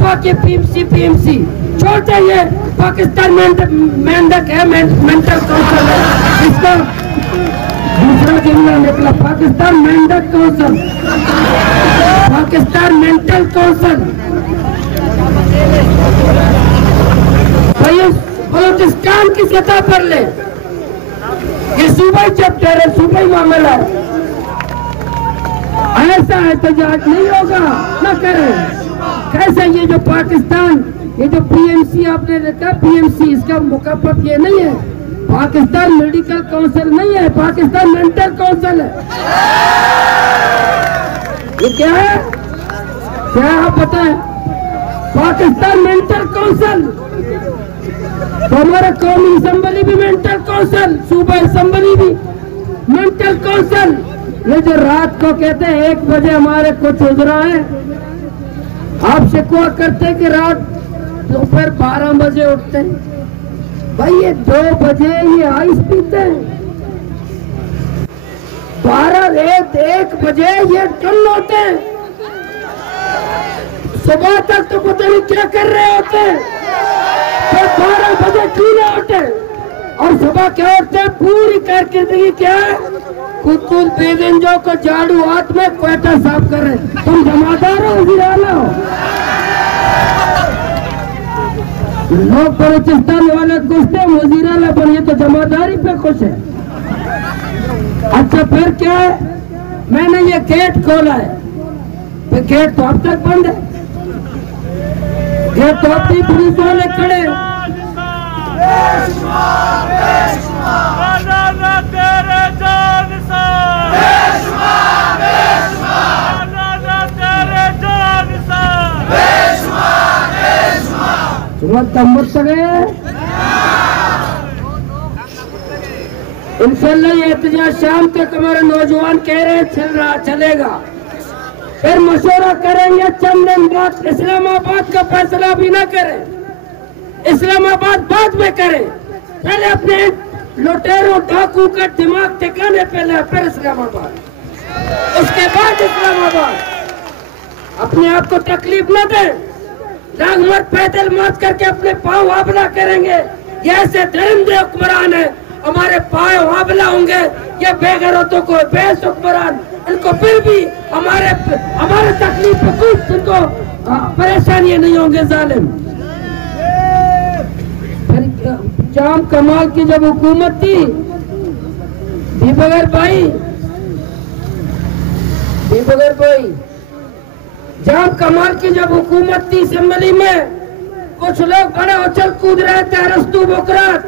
वफाक PMC छोड़ते, ये पाकिस्तान मेंढक है, मेंटल काउंसिल है, इसका दूसरा जुमला निकला, पाकिस्तान मेंढक काउंसिल, पाकिस्तान मेंटल काउंसिल। भाई बलूचिस्तान की सतह पर ले, ये सूबाई चैप्टर है, सूबाई मामला है, ऐसा एहतजाज नहीं होगा, न करें। कैसे ये जो पाकिस्तान, ये जो पीएमसी आपने रखा, पीएमसी, इसका मुकम्मल ये नहीं है, पाकिस्तान मेडिकल काउंसिल नहीं है, पाकिस्तान मेंटल काउंसिल है। ये क्या है, क्या आप बताएं? पाकिस्तान मेंटल काउंसिल, तो हमारा कौमी असेंबली भी मेंटल काउंसिल, सूबा असेंबली भी मेंटल काउंसिल। ये जो रात को कहते हैं 1 बजे हमारे कुछ उजरा है, आप शिकवा करते कि रात दोपहर 12 बजे उठते हैं। भाई ये 2 बजे ये आइस पीते हैं, 1 बजे ये टन होते हैं, सुबह तक तो पता नहीं क्या कर रहे होते हैं, फिर 12 बजे क्यों ना उठे, और सुबह क्या उठते हैं, पूरी कारकिर्दगी क्या है, खुद बेगंजों को झाड़ू हाथ में क्वेटा साफ कर रहे। तुम जमादार हो, वज़ीर आला हो। लोग बलूचिस्तान वाले खुश थे, वज़ीर आला बनिए तो जमादारी पे खुश है। अच्छा फिर क्या है, मैंने ये गेट खोला है, तो गेट तो अब तक बंद है, गेट तो अब भी पुलिस वाले खड़े हैं। इंशाल्लाह ये एहतजाज शाम तक हमारे नौजवान कह रहे हैं चलेगा, फिर मशवरा करेंगे चंद दिन बाद। इस्लामाबाद का फैसला भी ना करें, इस्लामाबाद बाद में करें, पहले अपने लुटेरों डाकू का दिमाग ठिकाने पे ले, फिर इस्लामाबाद, उसके बाद इस्लामाबाद। अपने आप को तकलीफ न दें, लाख मत पैदल मार्च करके अपने पाँव वाबला करेंगे, ये ऐसे दरिंदे हुक्मरान है, हमारे पाँव वाबला होंगे, ये बेगैरतों को बेस हुक्मरान, इनको फिर भी हमारे तकलीफ पे कुछ इनको परेशानी नहीं होंगे जालिम। जाम कमाल की जब हुकूमत थी, बीबगर भाई, जाम कमाल की जब हुकूमत थी असेंबली में, कुछ लोग बड़े उछल कूद रहे थे, अरस्तु बुकरात,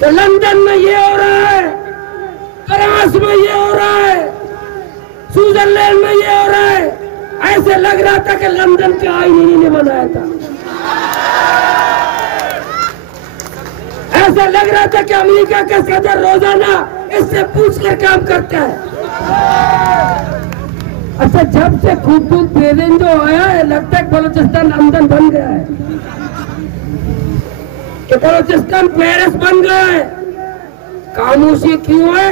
तो लंदन में ये हो रहा है, फ्रांस में ये हो रहा है, स्विट्जरलैंड में ये हो रहा है, ऐसे लग रहा था कि लंदन का आईन ही ने बनाया था, ऐसा लग रहा था कि अमेरिका का सदर रोजाना इससे पूछकर काम करता है। अच्छा जब से खूब बेगंजो आया है, लगता है बलूचिस्तान लंदन बन गया है, कि बलूचिस्तान पेरिस बन गया है। खामोशी क्यों है?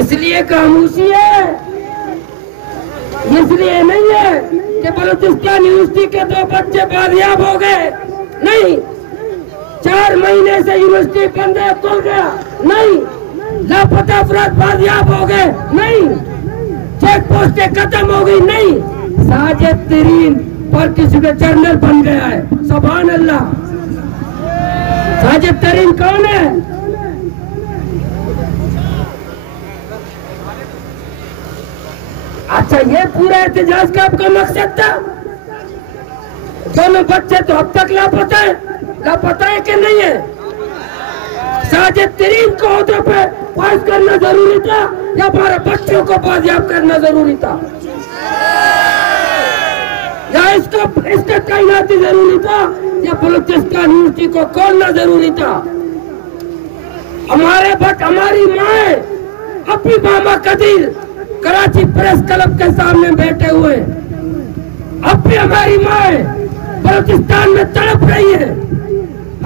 इसलिए खामोशी है, इसलिए नहीं है कि बलूचिस्तान यूनिवर्सिटी के 2 बच्चे बाजियाब हो गए, नहीं, 4 महीने से यूनिवर्सिटी बंद है, खुल गया नहीं, लापता अफराद बाजियाब हो गए नहीं, चेक पोस्टें खत्म हो गई नहीं, साजिद तरीन पर किसी का जर्नल बन गया है, सुभान अल्लाह। साजिद तरीन कौन है? अच्छा ये पूरा एहतजाज का आपका मकसद था? दोनों बच्चे तो अब तक लापता है कि नहीं है? साजिद तरीन को होते पे पास करना जरूरी था या हमारे बच्चों को बाजियाब करना जरूरी था, या इसका तैनाती जरूरी था, या बलूचिस्तान यूनिवर्सिटी को खोलना जरूरी था? हमारी माए अब भी मामा कदीर कराची प्रेस क्लब के सामने बैठे हुए, अब भी हमारी माए बलूचिस्तान में तड़प रही है,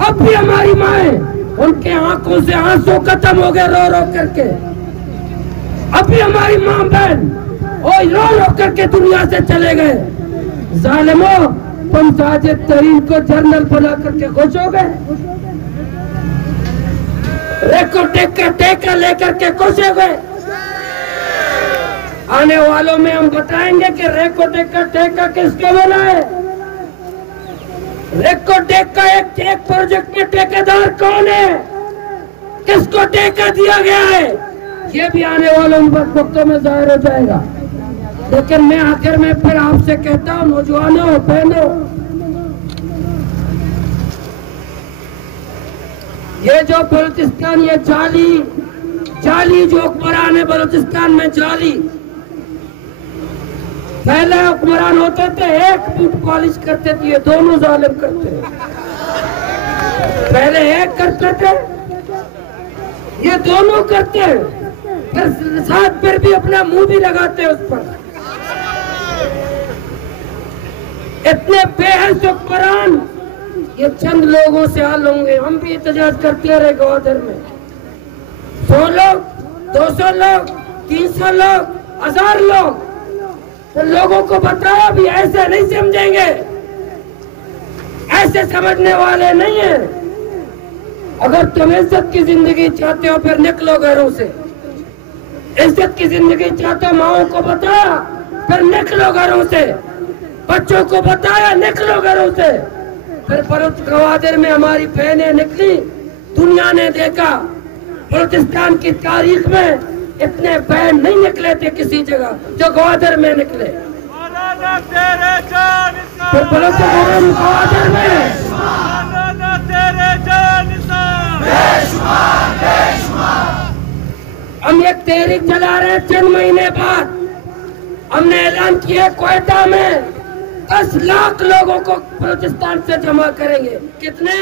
अब भी हमारी माए, उनके आंखों से आंसू खत्म हो गए रो रो करके, अब भी हमारी माँ बहन और रो रो करके दुनिया से चले गए। जालिमो, तुम साजिद तरीन को जनरल बना करके खुश हो गए, रेको टेका लेकर के खुश हो गए। आने वालों में हम बताएंगे कि रेको टेका किसको बना है। रेको टेका एक प्रोजेक्ट में ठेकेदार कौन है, किसको टेका दिया गया है, ये भी आने वालों वक्तों में जाहिर हो जाएगा। लेकिन मैं आखिर में फिर आपसे कहता हूं, नौजवानों, बहनों, ये जो बलूचिस्तान, ये जाली जो हुक्मरान है बलूचिस्तान में, जाली पहले हुक्मरान होते थे, एक बूट पॉलिश करते थे, ये दोनों जालिम करते हैं। पहले एक करते थे, ये दोनों करते हैं, फिर साथ फिर भी अपना मुंह भी लगाते हैं उस पर। इतने बेहद हुक्मरान ये चंद लोगों से हाल होंगे। हम भी एहतजाज करते रहे ग्वादर में, 100 लोग, 200 लोग, 300 लोग, 1000 लोग, तो लोगों को बताया भी ऐसे नहीं समझेंगे, ऐसे समझने वाले नहीं है। अगर तुम इज्जत की जिंदगी चाहते हो फिर निकलो घरों से, इज्जत की जिंदगी चाहते हो, माओ को बताया फिर निकलो घरों से, बच्चों को बताया निकलो घरों से। फिर ग्वादर में हमारी बहनें निकली, दुनिया ने देखा बलूचिस्तान की तारीख में इतने बहन नहीं निकले थे किसी जगह जो ग्वादर में निकले। फिर बलूचिस्तान ग्वादर में हम एक तहरीक चला रहे हैं। 3 महीने बाद हमने ऐलान किया क्वेटा में 10 लाख लोगों को बलूचिस्तान से जमा करेंगे। कितने?